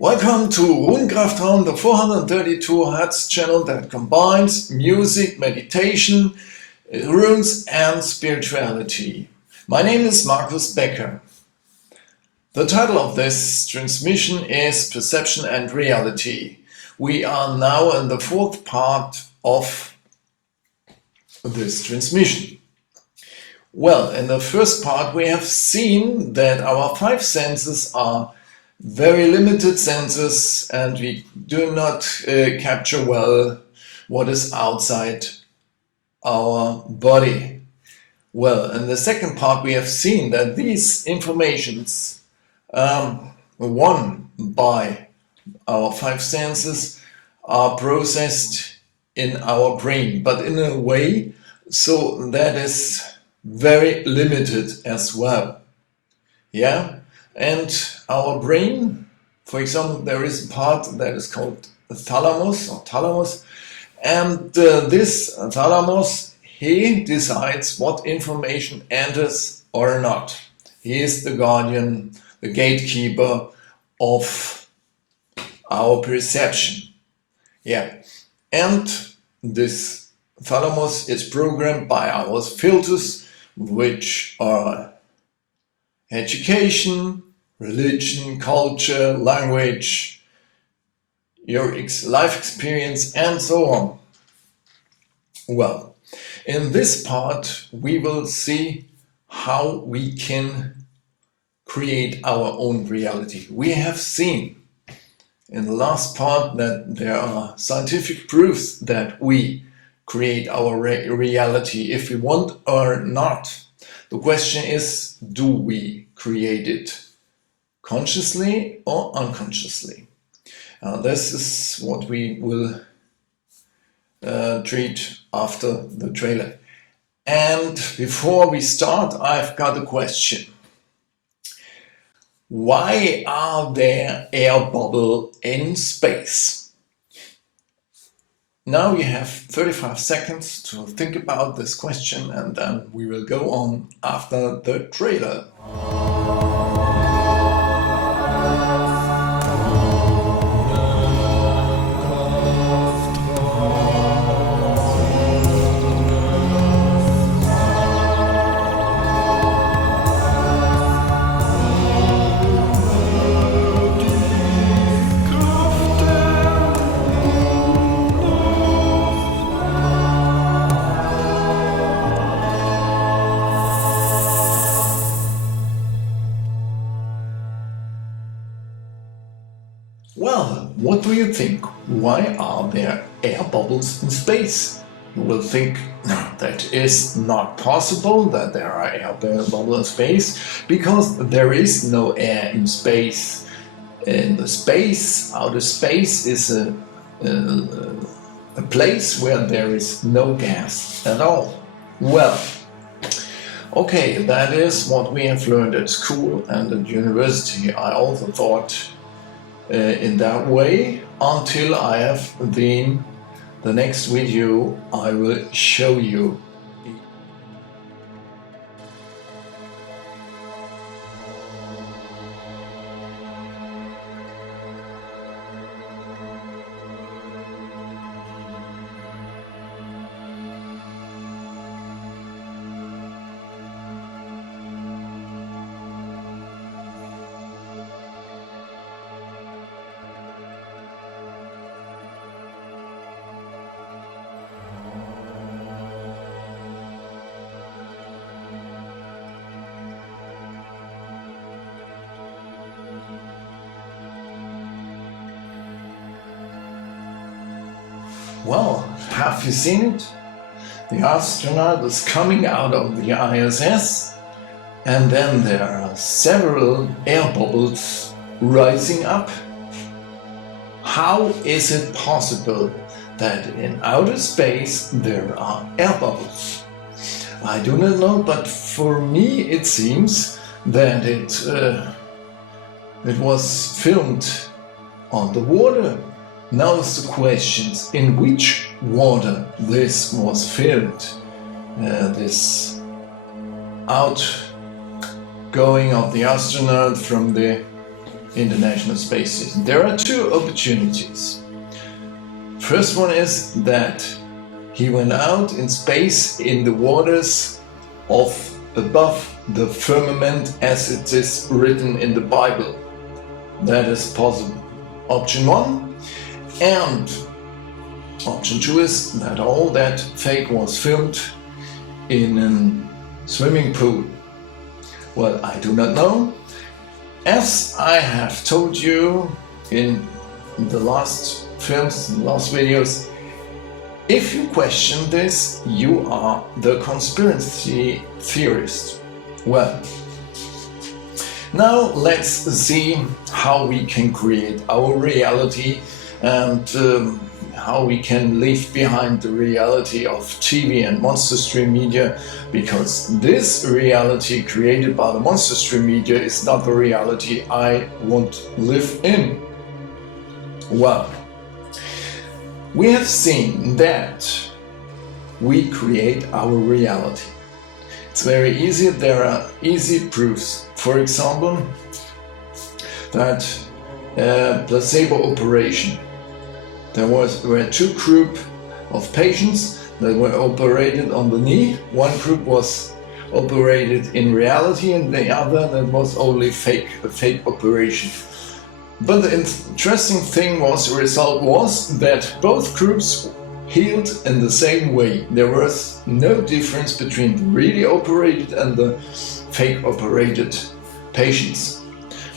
Welcome to Runenkraftraum, the 432 Hz channel that combines music, meditation, runes and spirituality. My name is Markus Becker. The title of this transmission is Perception and Reality. We are now in the fourth part of this transmission. Well, in the first part we have seen that our five senses are very limited senses and we do not capture well what is outside our body. Well, in the second part we have seen that these informations won by our five senses are processed in our brain, but in a way so that is very limited as well. Yeah, and our brain, for example, there is a part that is called the thalamus, and this thalamus, he decides what information enters or not. He is the guardian, the gatekeeper of our perception. Yeah, and this thalamus is programmed by our filters, which are education, religion, culture, language, your life experience, and so on. Well, in this part we will see how we can create our own reality. We have seen in the last part that there are scientific proofs that we create our reality if we want or not. The question is, do we create it consciously or unconsciously? This is what we will treat after the trailer. And before we start, I've got a question. Why are there air bubbles in space? Now you have 35 seconds to think about this question, and then we will go on after the trailer. Well, what do you think? Why are there air bubbles in space? You will think, no, that is not possible that there are air bubbles in space, because there is no air in space. In the space, outer space is a place where there is no gas at all. Well, okay, that is what we have learned at school and at university. I also thought in that way until I have the next video I will show you. Well, have you seen it? The astronaut is coming out of the ISS, and then there are several air bubbles rising up. How is it possible that in outer space there are air bubbles? I do not know, but for me it seems that it was filmed on the water. Now is the question, in which water this was filmed, this outgoing of the astronaut from the International Space Station. There are two opportunities. First one is that he went out in space in the waters of above the firmament as it is written in the Bible. That is possible. Option one. And option two is that all that fake was filmed in a swimming pool. Well, I do not know. As I have told you in the last films, last videos, if you question this, you are the conspiracy theorist. Well, now let's see how we can create our reality and how we can leave behind the reality of TV and monster stream media, because this reality created by the monster stream media is not the reality I want to live in. Well, we have seen that we create our reality. It's very easy. There are easy proofs. For example, that placebo operation. There were two groups of patients that were operated on the knee. One group was operated in reality and the other that was only a fake operation. But the interesting thing was, the result was that both groups healed in the same way. There was no difference between the really operated and the fake operated patients.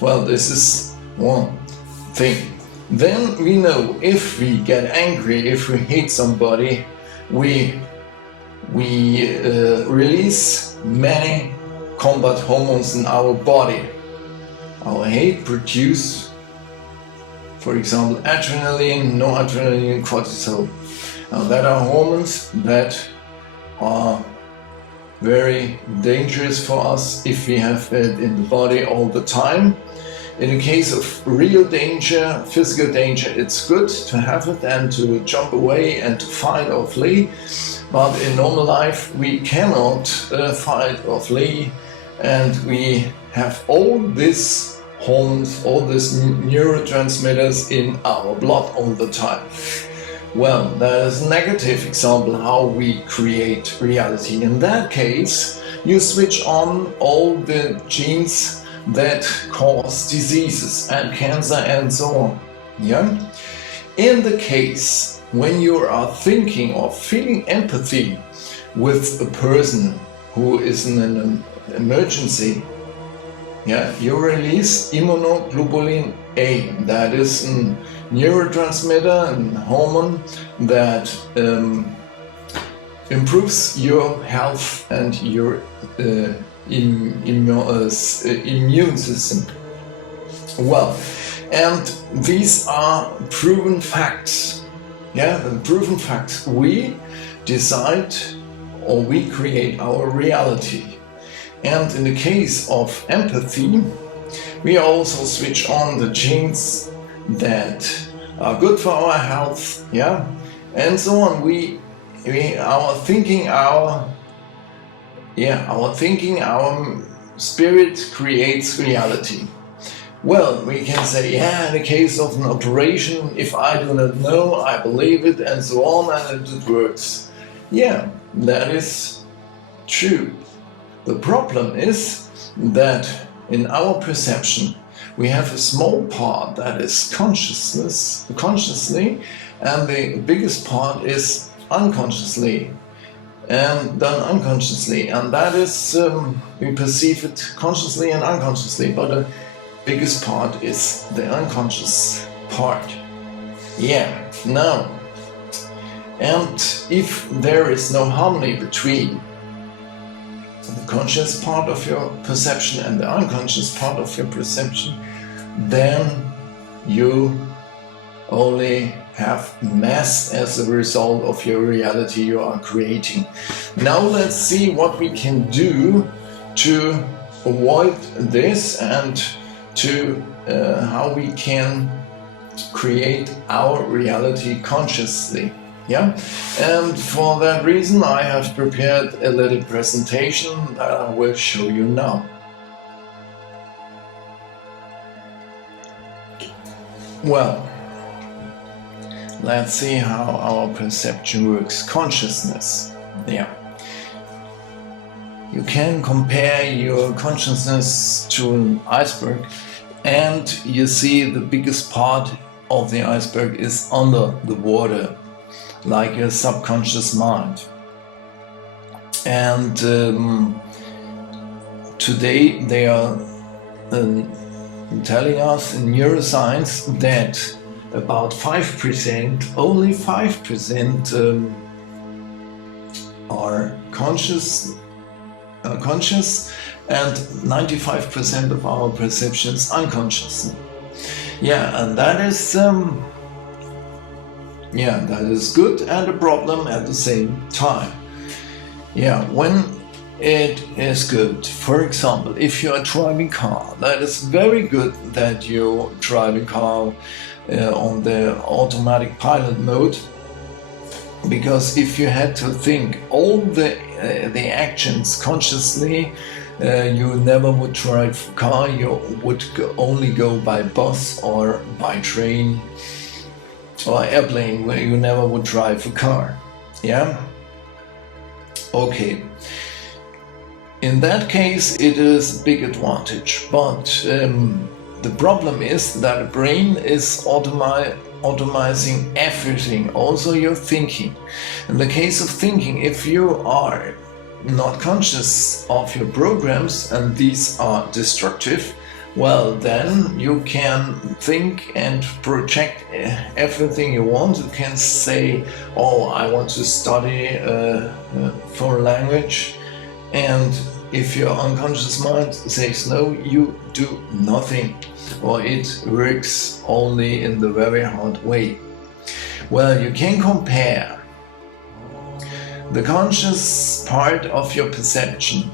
Well, this is one thing. Then we know if we get angry, if we hate somebody, we release many combat hormones in our body. Our hate produces, for example, adrenaline, noradrenaline, cortisol. Now that are hormones that are very dangerous for us if we have it in the body all the time. In the case of real danger, physical danger, it's good to have it and to jump away and to fight or flee. But in normal life, we cannot fight or flee, and we have all these hormones, all these neurotransmitters in our blood all the time. Well, that is a negative example how we create reality. In that case, you switch on all the genes that cause diseases and cancer and so on. Yeah? In the case when you are thinking or feeling empathy with a person who is in an emergency, yeah, you release immunoglobulin A. That is a neurotransmitter and hormone that improves your health and your immune system. Well, and these are proven facts. Yeah, the proven facts. We decide or we create our reality. And in the case of empathy, we also switch on the genes that are good for our health, yeah, and so on. Our thinking, our spirit creates reality. Well, we can say, yeah, in the case of an operation, if I do not know, I believe it, and so on, and it works. Yeah, that is true. The problem is that in our perception, we have a small part that is consciously, and the biggest part is unconsciously, and done unconsciously, and that is, we perceive it consciously and unconsciously, but the biggest part is the unconscious part. Yeah, now, and if there is no harmony between the conscious part of your perception and the unconscious part of your perception, then you only have mass as a result of your reality you are creating. Now let's see what we can do to avoid this and to how we can create our reality consciously. Yeah, and for that reason I have prepared a little presentation that I will show you now. Well, let's see how our perception works. Consciousness. Yeah. You can compare your consciousness to an iceberg, and you see the biggest part of the iceberg is under the water, like your subconscious mind. And today they are telling us in neuroscience that about 5%, only 5% are conscious, and 95% of our perception is unconscious. Yeah, and that is good and a problem at the same time. Yeah, when it is good, for example, if you are driving car, that is very good that you drive a car on the automatic pilot mode, because if you had to think all the actions consciously, you never would drive a car. You would only go by bus or by train or airplane, where you never would drive a car. Yeah? Okay. In that case, it is a big advantage, but the problem is that the brain is automizing everything, also your thinking. In the case of thinking, if you are not conscious of your programs and these are destructive, well, then you can think and project everything you want. You can say, oh, I want to study a foreign language, and if your unconscious mind says no, you do nothing, or it works only in the very hard way. Well, you can compare the conscious part of your perception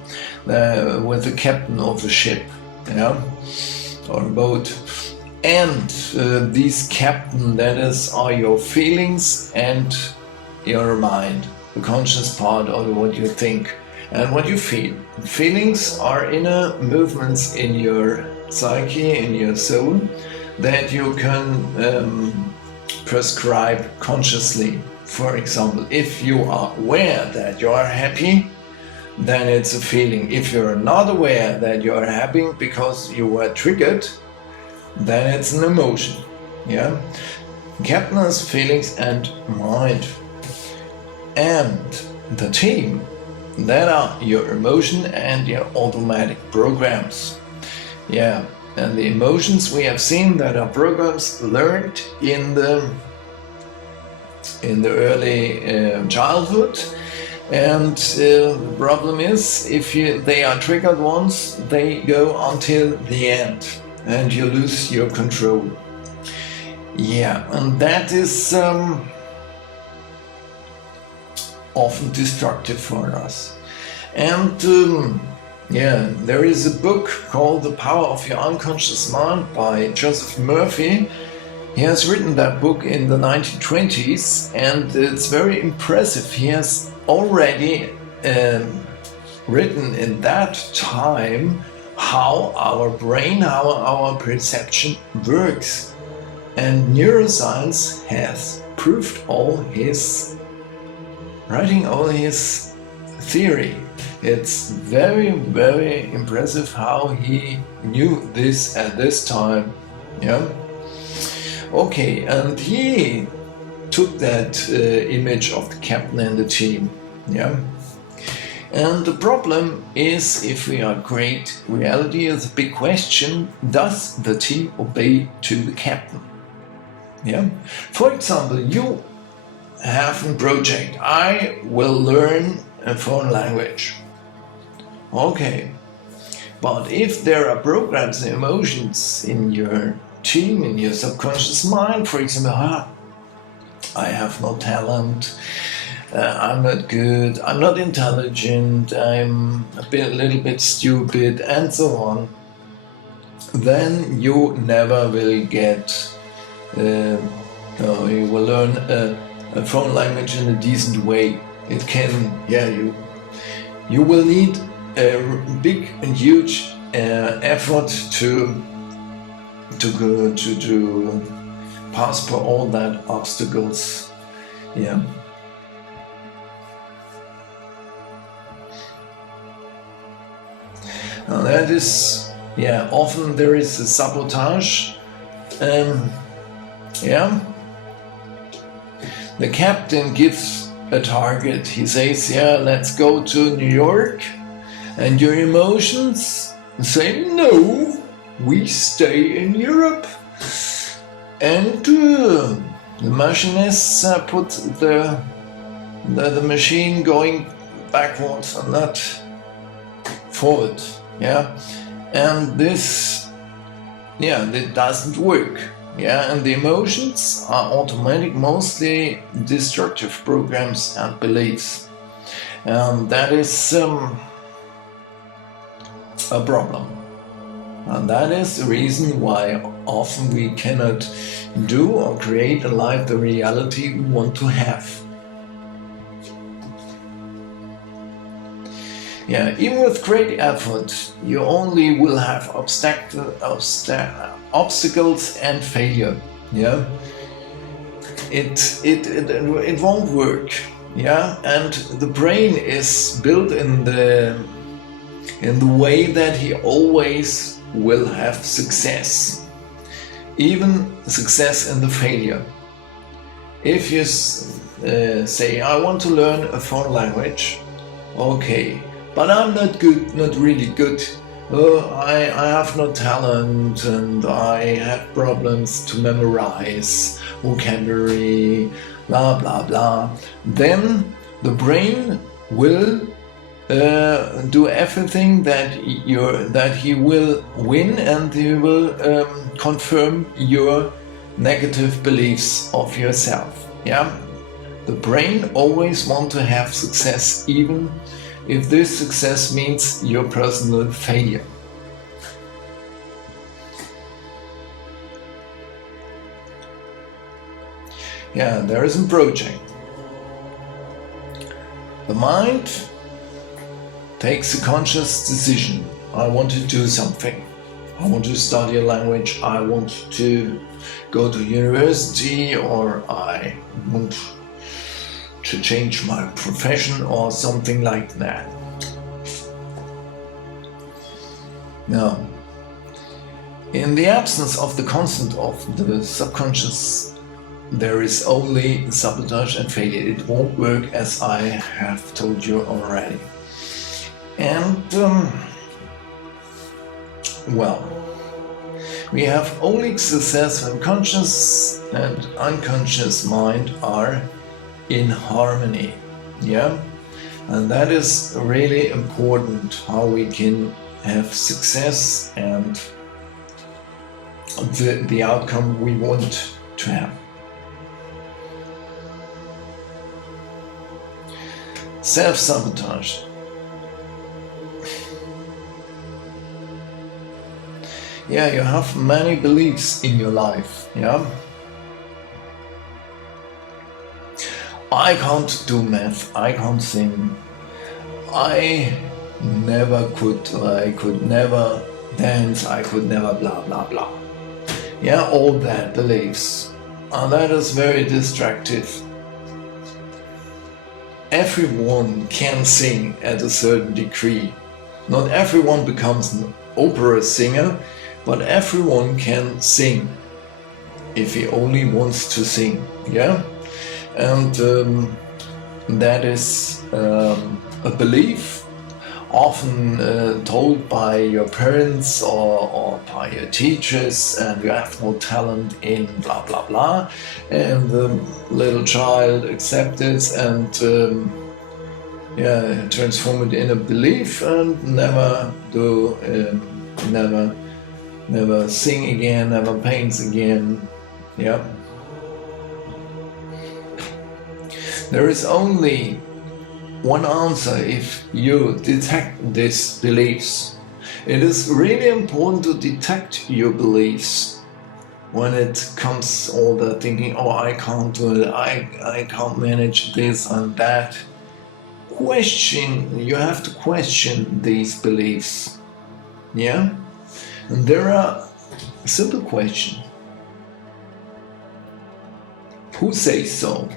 with the captain of the ship, yeah, or boat, and these captain, that is, are your feelings and your mind, the conscious part of what you think and what you feel. Feelings are inner movements in your psyche, in your soul, that you can prescribe consciously. For example, if you are aware that you are happy, then it's a feeling. If you're not aware that you are happy because you were triggered, then it's an emotion. Yeah, captain is feelings and mind, and the team, that are your emotion and your automatic programs. Yeah, and the emotions we have seen that are programs learned in the early childhood, and the problem is, if they are triggered once, they go until the end and you lose your control. Yeah, and that is often destructive for us. And there is a book called The Power of Your Unconscious Mind by Joseph Murphy. He has written that book in the 1920s, and it's very impressive. He has already written in that time how our brain, how our perception works. And neuroscience has proved writing all his theory. It's very, very impressive how he knew this at this time. Yeah. Okay, and he took that image of the captain and the team. Yeah. And the problem is, if we are great, reality is a big question: does the team obey to the captain? Yeah. For example, you have a project. I will learn a foreign language. Okay. But if there are programs and emotions in your team, in your subconscious mind, for example, I have no talent, I'm not good, I'm not intelligent, I'm a little bit stupid, and so on, then you never will get, you will learn a foreign language in a decent way. It can, you will need a big and huge effort to pass for all that obstacles. Yeah. Now that is, yeah, often there is a sabotage. Yeah. The captain gives a target. He says, yeah, let's go to New York. And your emotions say, no, we stay in Europe. And the machinists put the machine going backwards and not forward. Yeah, and this, yeah, that doesn't work. Yeah, and the emotions are automatic, mostly destructive programs and beliefs. That is a problem. And that is the reason why often we cannot do or create a life, the reality we want to have. Yeah, even with great effort, you only will have obstacles and failure. Yeah, it won't work. Yeah, and the brain is built in the way that he always will have success, even success in the failure. If you say, I want to learn a foreign language, okay, but I'm not good, not really good. I have no talent and I have problems to memorize vocabulary, blah blah blah. Then the brain will do everything that he will win, and he will confirm your negative beliefs of yourself. Yeah, the brain always wants to have success, even if this success means your personal failure. Yeah, there is a project. The mind takes a conscious decision. I want to do something. I want to study a language. I want to go to university, or I want to change my profession or something like that. Now, in the absence of the constant of the subconscious, there is only sabotage and failure. It won't work, as I have told you already. And well, we have only success when conscious and unconscious mind are in harmony. Yeah, and that is really important, how we can have success and the outcome we want to have. Self-sabotage. Yeah, you have many beliefs in your life. Yeah, I can't do math, I can't sing, I could never dance, I could never blah blah blah. Yeah, all that beliefs. And that is very destructive. Everyone can sing at a certain degree. Not everyone becomes an opera singer, but everyone can sing if he only wants to sing. Yeah, and that is a belief often told by your parents or by your teachers, and you have no talent in blah blah blah, and the little child accepts it and transform it in a belief and never sing again, never paints again. Yeah, there is only one answer if you detect these beliefs. It is really important to detect your beliefs when it comes all the thinking, oh, I can't do it, I can't manage this and that. You have to question these beliefs. Yeah? And there are a simple question. Who says so?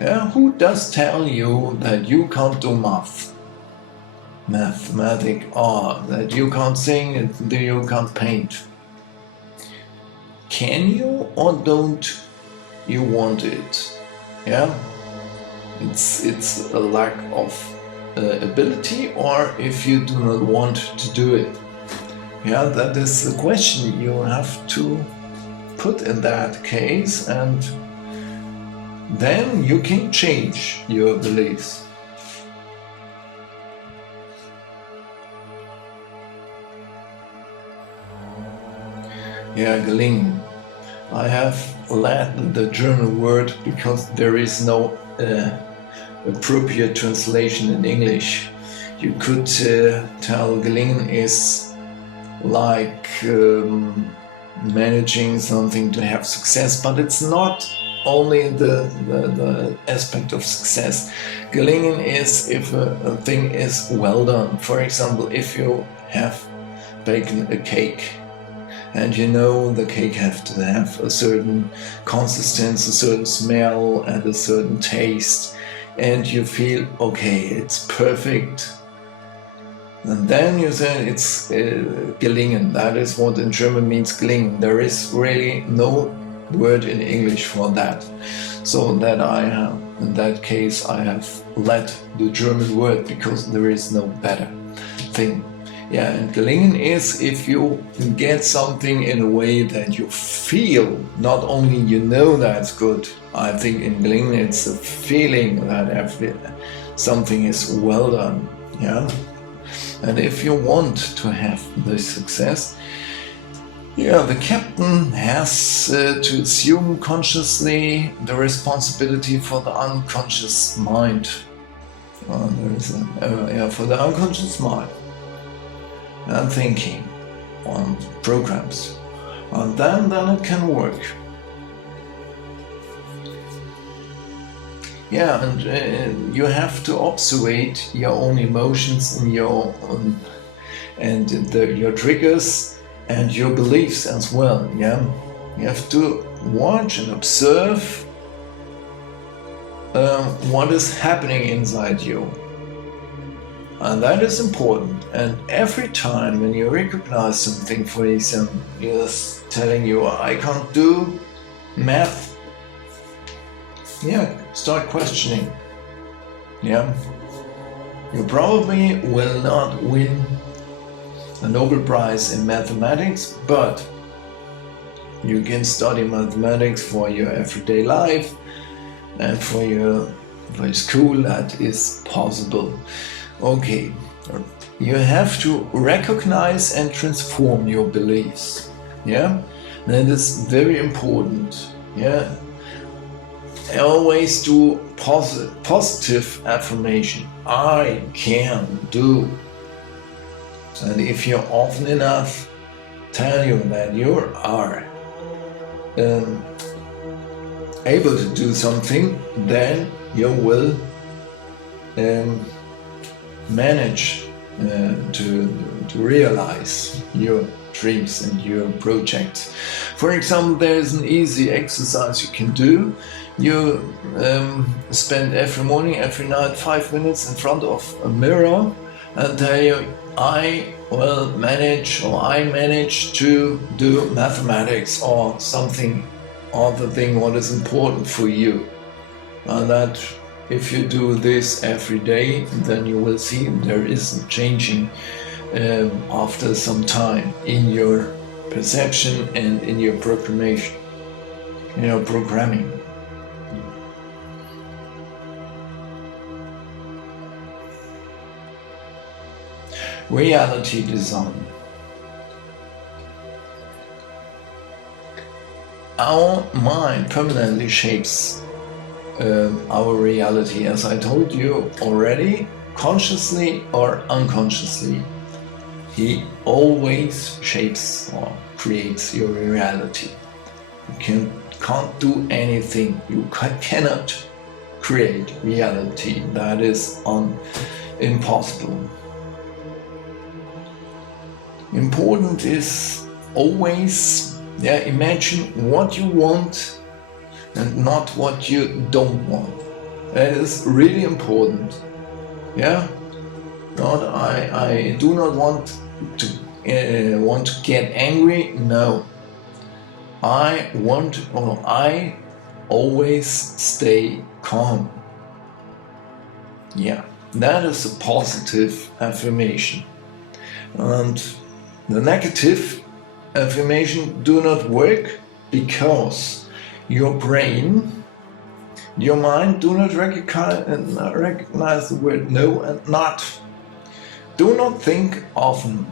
Yeah, who does tell you that you can't do mathematics, or that you can't sing and that you can't paint? Can you or don't you want it? Yeah, it's a lack of ability, or if you do not want to do it. Yeah, that is the question you have to put in that case, and then you can change your beliefs. Yeah, gelingen. I have learned the German word because there is no appropriate translation in English. You could tell gelingen is like managing something to have success, but it's not only the aspect of success. Gelingen is if a thing is well done. For example, if you have baken a cake, and you know the cake has to have a certain consistency, a certain smell, and a certain taste, and you feel, okay, it's perfect. And then you say it's gelingen. That is what in German means gelingen. There is really no word in English for that. So that in that case, I have let the German word because there is no better thing. Yeah, and gelingen is if you get something in a way that you feel, not only you know that's good. I think in gelingen it's a feeling that something is well done. Yeah, and if you want to have this success, yeah, the captain has to assume consciously the responsibility for the unconscious mind. For the unconscious mind. And thinking on programs, and then it can work. Yeah, and you have to observe your own emotions and your triggers and your beliefs as well. Yeah, you have to watch and observe what is happening inside you. And that is important. And every time when you recognize something, for example, is telling you, I can't do math. Yeah, start questioning. Yeah, you probably will not win a Nobel Prize in mathematics, but you can study mathematics for your everyday life and for your school. That is possible. Okay, you have to recognize and transform your beliefs. Yeah, that is very important. Yeah, always do positive affirmation. I can do. And if you often enough tell you that you are able to do something, then you will manage to realize your dreams and your projects. For example, there is an easy exercise you can do. You spend every morning, every night 5 minutes in front of a mirror and tell you, I will manage, or I manage to do mathematics or something, other thing what is important for you. And that if you do this every day, then you will see there is changing after some time in your perception and in your programming. Reality design. Our mind permanently shapes our reality, as I told you already, consciously or unconsciously. He always shapes or creates your reality. You can't do anything. You cannot create reality. That is impossible. Important is always imagine what you want and not what you don't want. That is really important. Yeah? Not I do not want to get angry. No. I always stay calm. Yeah, that is a positive affirmation. And the negative affirmation do not work because your brain, your mind do not recognize the word no and not. Do not think of a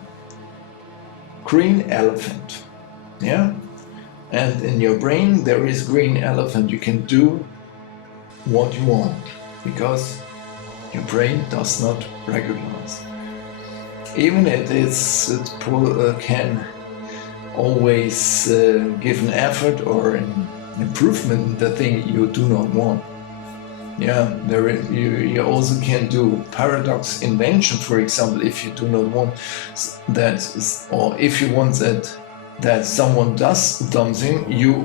green elephant. Yeah? And in your brain there is green elephant. You can do what you want because your brain does not recognize. Even it can always give an effort or an improvement in the thing you do not want. Yeah, you also can do paradox invention, for example, if you do not want that, or if you want that someone does something, you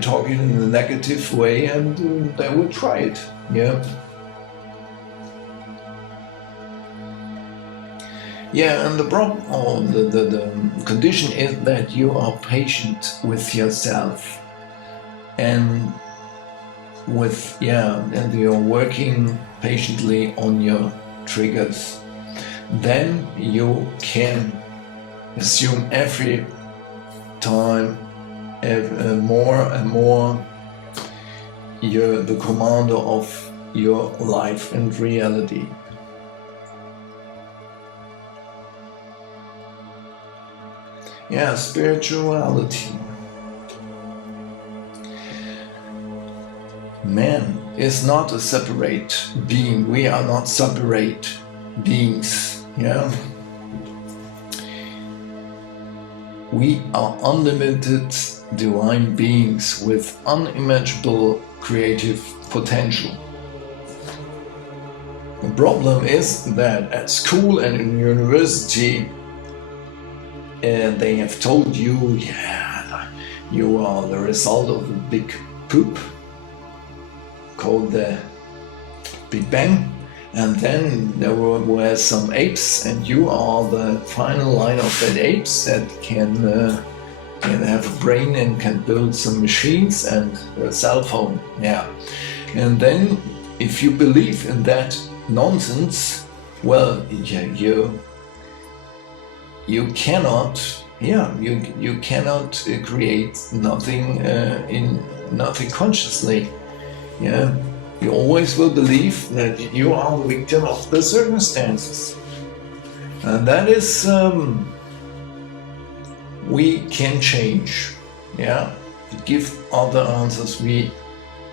talk it in a negative way, and they will try it. Yeah. Yeah, and the problem, or the condition is that you are patient with yourself, and and you're working patiently on your triggers. Then you can assume every time more and more you're the commander of your life and reality. Yeah, spirituality. Man is not a separate being. We are not separate beings. Yeah. We are unlimited divine beings with unimaginable creative potential. The problem is that at school and in university they have told you, yeah, you are the result of a big poop called the Big Bang, and then there were some apes, and you are the final line of that apes that can have a brain and can build some machines and a cell phone. Yeah, and then if you believe in that nonsense, well, yeah, you cannot create nothing consciously. Yeah, you always will believe that you are the victim of the circumstances, and that is we can change. Yeah, to give other answers, we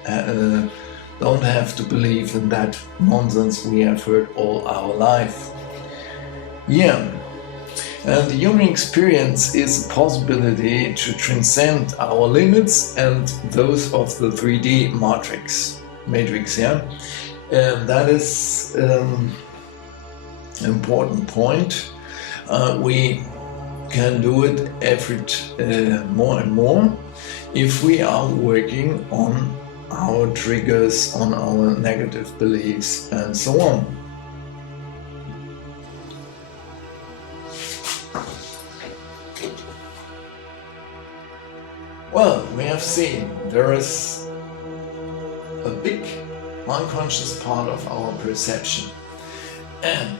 don't have to believe in that nonsense we have heard all our life. Yeah. And the human experience is a possibility to transcend our limits and those of the 3D matrix, yeah? And that is an important point. We can do it more and more if we are working on our triggers, on our negative beliefs, and so on. Well, we have seen there is a big unconscious part of our perception, and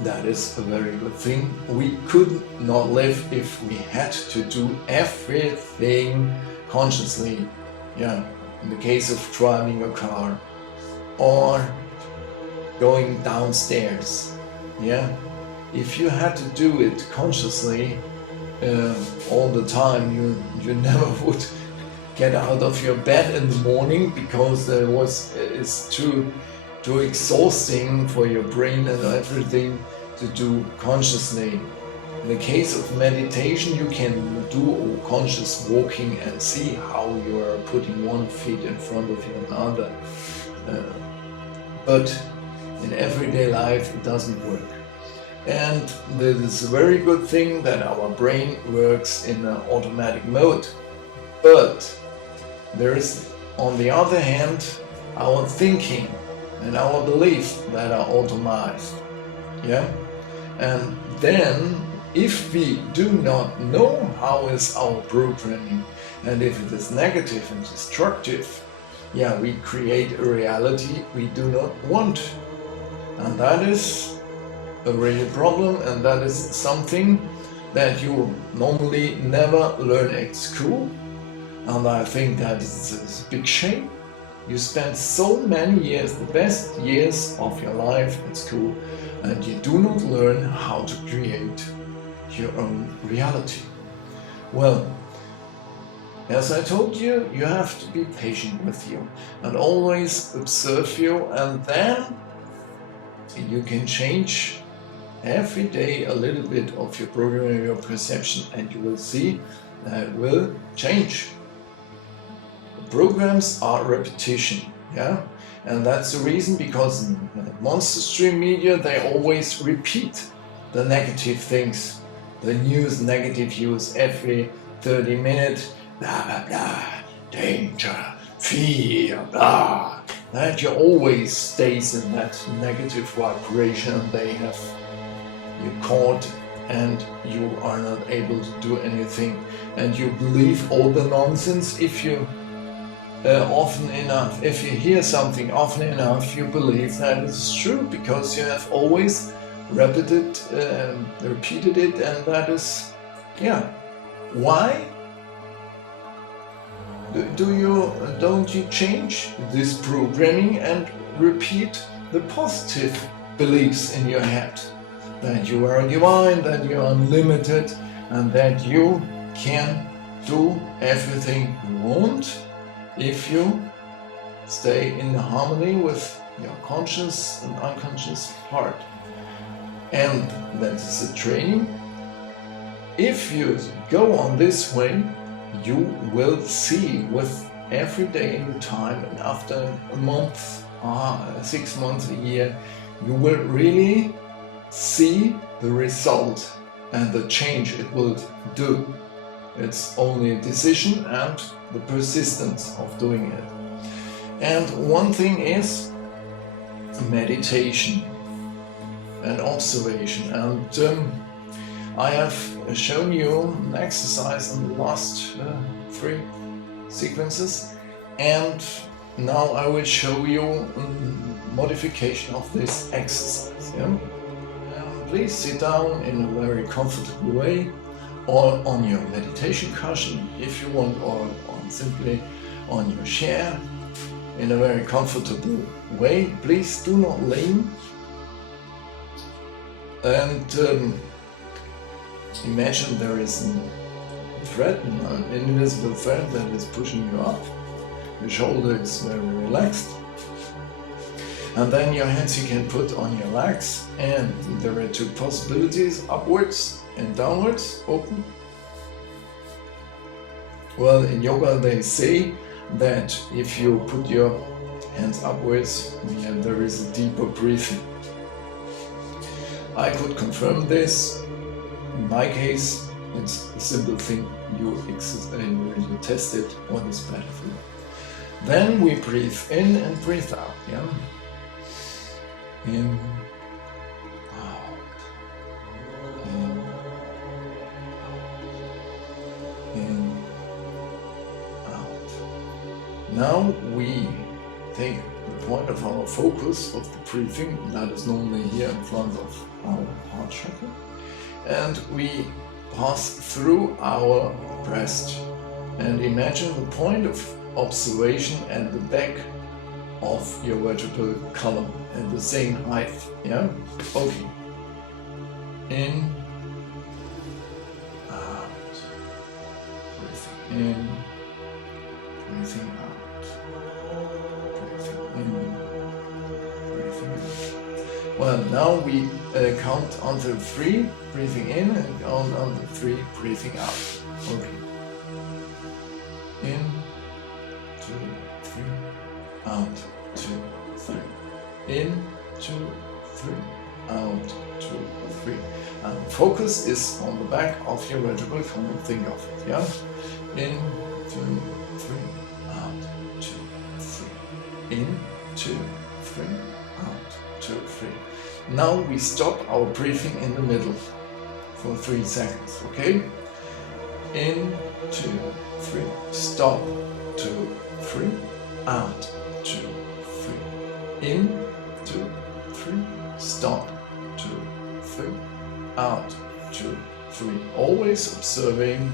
that is a very good thing. We could not live if we had to do everything consciously. Yeah, in the case of driving a car or going downstairs. Yeah, if you had to do it consciously all the time, you never would get out of your bed in the morning, because it's too exhausting for your brain and everything to do consciously. In the case of meditation, you can do conscious walking and see how you are putting one foot in front of another. But in everyday life, it doesn't work. And it is a very good thing that our brain works in an automatic mode. But There is, on the other hand, our thinking and our beliefs that are automized. Yeah? And then, if we do not know how is our programming, and if it is negative and destructive, yeah, we create a reality we do not want. And that is a real problem, and that is something that you normally never learn at school. And I think that is a big shame. You spend so many years, the best years of your life at school, and you do not learn how to create your own reality. Well, as I told you, you have to be patient with you and always observe you, and then you can change every day a little bit of your programming, your perception, and you will see that it will change. The programs are repetition, yeah? And that's the reason, because in monster stream media, they always repeat the negative things, the news, negative news every 30 minutes, blah, blah, blah, danger, fear, blah. That you always stays in that negative vibration. They have you caught and you are not able to do anything. And you believe all the nonsense if you often enough. If you hear something often enough, you believe that it's true, because you have always repeated it, and that is, yeah. Why? Don't you change this programming and repeat the positive beliefs in your head? That you are divine, that you are unlimited, and that you can do everything you want if you stay in harmony with your conscious and unconscious heart. And that is a training. If you go on this way, you will see with every day in the time, and after a month, 6 months, a year, you will really see the result and the change it will do. It's only a decision and the persistence of doing it. And one thing is meditation and observation. And I have shown you an exercise in the last 3 sequences, and now I will show you a modification of this exercise. Yeah? Please sit down in a very comfortable way, or on your meditation cushion if you want, or simply on your chair in a very comfortable way. Please do not lean, and imagine there is a thread, an invisible thread that is pushing you up. Your shoulder is very relaxed. And then your hands you can put on your legs, and there are 2 possibilities, upwards and downwards, open. Well, in yoga they say that if you put your hands upwards, there is a deeper breathing. I could confirm this. In my case, it's a simple thing. You test it, what is better for you. Then we breathe in and breathe out. Yeah? In, out, in, out, in, out. Now we take the point of our focus of the breathing, that is normally here in front of our heart chakra, and we pass through our breast and imagine the point of observation at the back of your vertebral column at the same height. Yeah? Okay. In, out. Breathing in, breathing out. Breathing in, breathing out. Well, now we count until 3, breathing in, and count until 3, breathing out. Okay. In, 2, 3, out, 2, 3. In, 2, 3, out, 2, 3. And focus is on the back of your vertebral column. Think of it, yeah? In, 2, 3, out. In, 2, 3, out, 2, 3. Now we stop our breathing in the middle for 3 seconds, okay? In, 2, 3, stop, 2, 3, out, 2, 3. In, 2, 3, stop, 2, 3, out, 2, 3. Always observing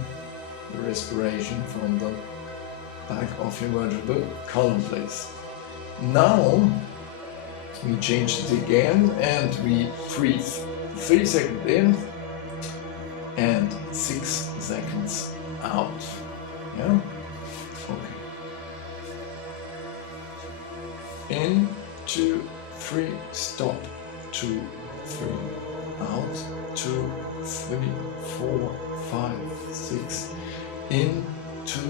the respiration from the back of your vertebral column, please. Now we change it again and we breathe 3 seconds in and 6 seconds out. Yeah? Okay. In, 2, 3, stop, 2, 3, out, 2, 3, 4, 5, 6. In, 2,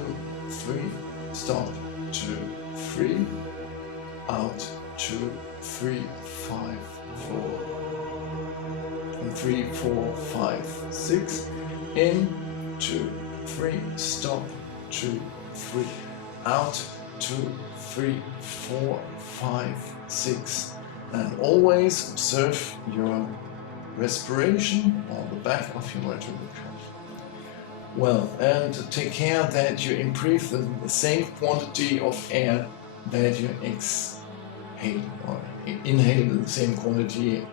3, stop, 2, 3, out, 2, 3, 5, 4, 3, 4, 5, 6. In, 2, 3, stop, 2, 3, out, 2, 3, 4, 5, 6. And always observe your respiration on the back of your vertebral column. Well, and take care that you breathe the same quantity of air that you exhale, or inhale the same quantity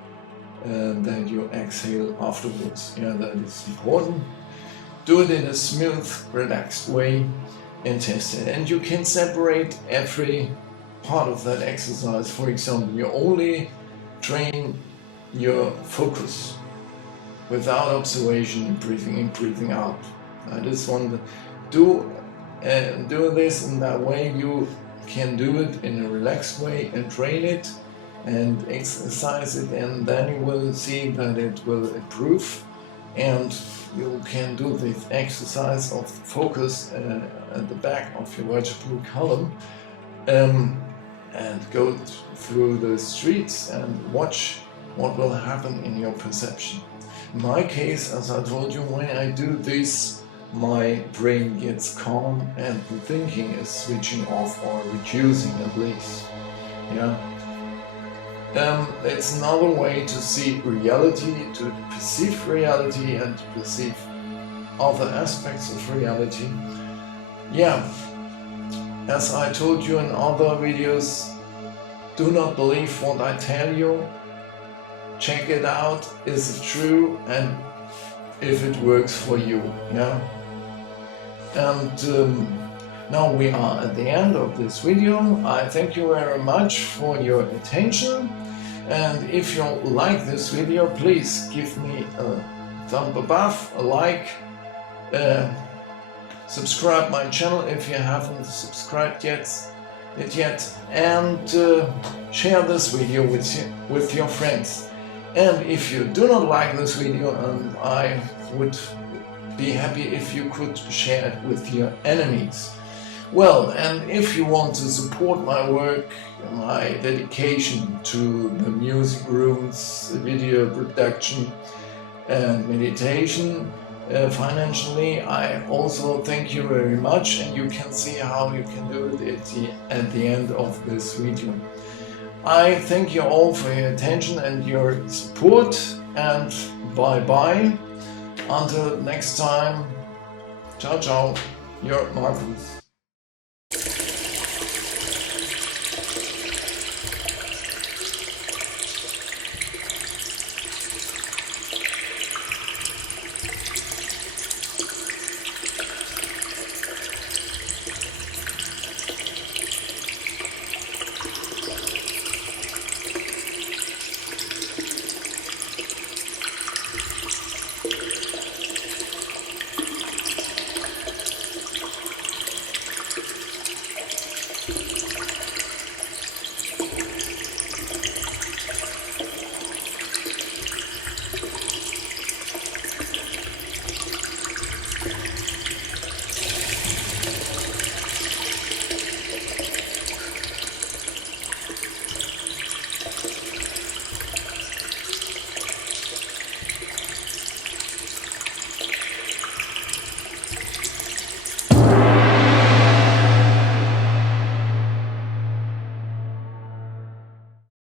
that you exhale afterwards. Yeah, that is important. Do it in a smooth, relaxed way and test it. And you can separate every part of that exercise. For example, you only train your focus without observation, breathing in, breathing out. I just want to do this in that way. You can do it in a relaxed way and train it and exercise it, and then you will see that it will improve, and you can do this exercise of focus at the back of your vertebral column and go through the streets and watch what will happen in your perception. In my case, as I told you, when I do this, my brain gets calm and the thinking is switching off or reducing at least. Yeah. It's another way to see reality, to perceive reality and to perceive other aspects of reality. Yeah, as I told you in other videos, do not believe what I tell you. Check it out, is it true, and if it works for you. Yeah. And now we are at the end of this video. I thank you very much for your attention, and if you like this video, please give me a thumb above, a like, subscribe my channel if you haven't subscribed yet, and share this video with your friends. And if you do not like this video, I would be happy if you could share it with your enemies. Well, and if you want to support my work, my dedication to the music rooms, video production and meditation financially, I also thank you very much, and you can see how you can do it at the end of this video. I thank you all for your attention and your support, and bye-bye. Until next time, ciao ciao, your Markus.